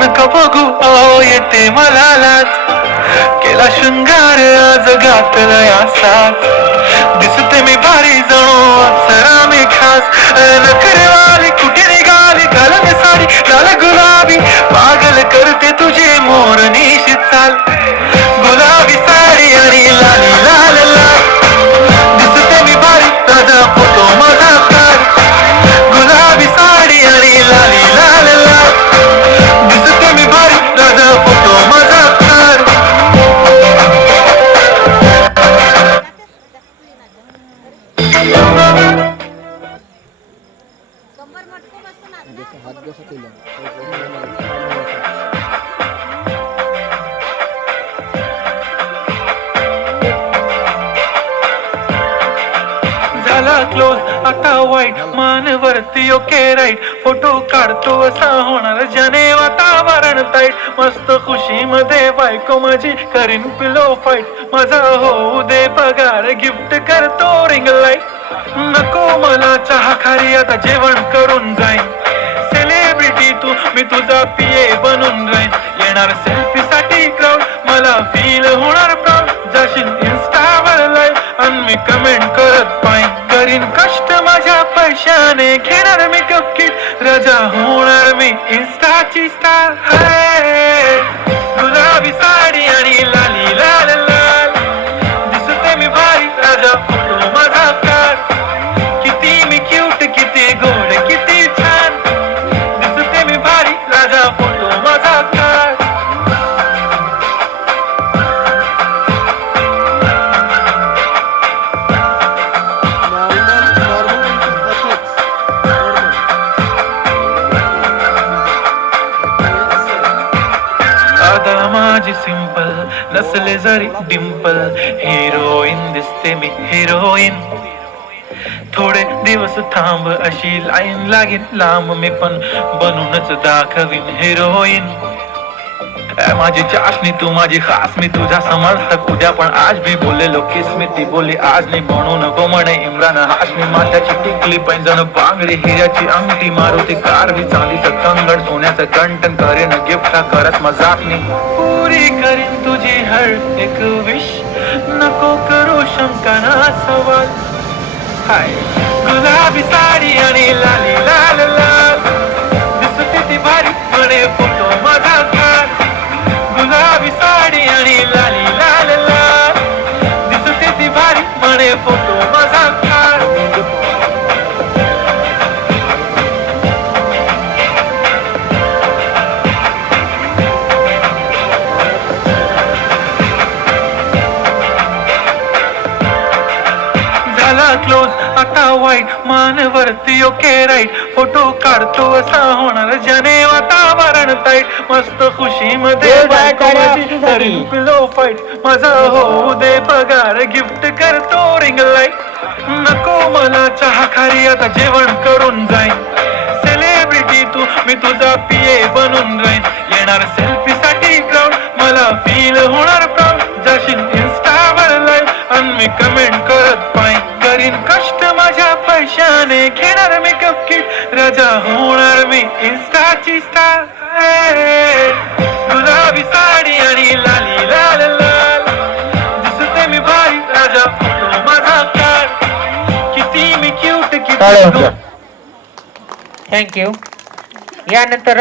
नका बघू अहो येते मला लाज. केला शृंगार आज घातला असाच. दिसते मी भारी जणू अप्सरा मी खास. नखरेवाली कुठे निघाली घालून साडी लाल गुलाबी. पागल करते तुझे मोरनीशी चाल. गुलाबी साडी आणि लाली लाल लाल. दिसते मी भारी ताजा फोटो माझा काढ. गुलाबी साडी आणि लाली लाल लाल. दिसते मी भारी ताजा फोटो माझा काढ. हात जसा केला झाला क्लोज आता वाईट मान वरती ओके राईट. फोटो काढतो असा होणार ज्याने वातावरण ताईट. मस्त खुशी मध्ये बायको माझी करीन पिलो फाईट. माझा होऊ दे पगार गिफ्ट करतो रिंग लाईट. नको मला चहा खारी आता जेवण करून जाईन. सेलिब्रिटी तू मी तुझा पिये बनून राहीन. येणार सेल्फी साठी क्राऊड मला फील होणार प्राऊड. जाशील इन्स्टावर लाईव्ह आणि मी कमेंट करत पाहिन. करीन कष्ट माझ्या पैशाने घेणार मेकअप किट. राजा होणार मी इन्स्टाची स्टार. गुलाबी साडी आणि लाली लाल लाल. दिसते मी भारी राजा फोटो माझा काढ. किती मी क्यूट किती गोड किती छान. दिसते मी भारी राजा फोटो माझा काढ. आता माझी सिंपल नसले जरी डिंपल. हिरोईन दिसते मी हिरोईन. थोडे दिवस थांब अशी लाईन लागेल लांब. मी पण बनूनच दाखवीन हिरोईन. माझी चाशनी तू माझी खास. मी तुझा समर्थक उद्या पण आज भी बोललेलो किस मी. ती बोलली आज नाही म्हणून गो म्हणे इम्रान हाशमी. माथ्याची टिकली पैंजण बांगडी हिऱ्याची अंगठी. मारुती कार बी चांदीचं कंगण सोन्याचं कंटन. करेन गिफ्ट करत मजाक मी. पुरी करीन तुझी हर एक विश. नको करू शंका ना सवाल. हाय गुलाबी साडी आणि लाली लाल लाल. दिसते ती भारी म्हणे फोटो माझा काढ. गुलाबी साडी आणि लाली लाल लाल. दिसते ती भारी म्हणे फोटो माझा काढ. झाला क्लोज आता वाईट मान वरती ओके राईट. फोटो काढतो असा होणार ज्याने वातावरण ताईट. मस्त खुशी मध्ये पिलो फाईट. माझा होऊ दे पगार गिफ्ट करतो रिंग लाईट. नको मला चहा खारी आता जेवण करून जाईन. सेलिब्रिटी तू मी तुझा पिये बनून राहीन. येणार सेल्फी साठी क्राऊड मला फील होणार प्राऊड. जाशील इन्स्टावर लाईव्ह आणि मी कमेंट करत पाहिन. करीन कष्ट माझ्या पैशाने घेणार मेकअप किट. राजा होणार मी इन्स्टाची स्टार. गुलाबी साडी आणि लाली लाल लाल. दिसते मी भारी राजा फोटो माझा काढ. किती मी क्यूट किती. थँक्यू. यानंतर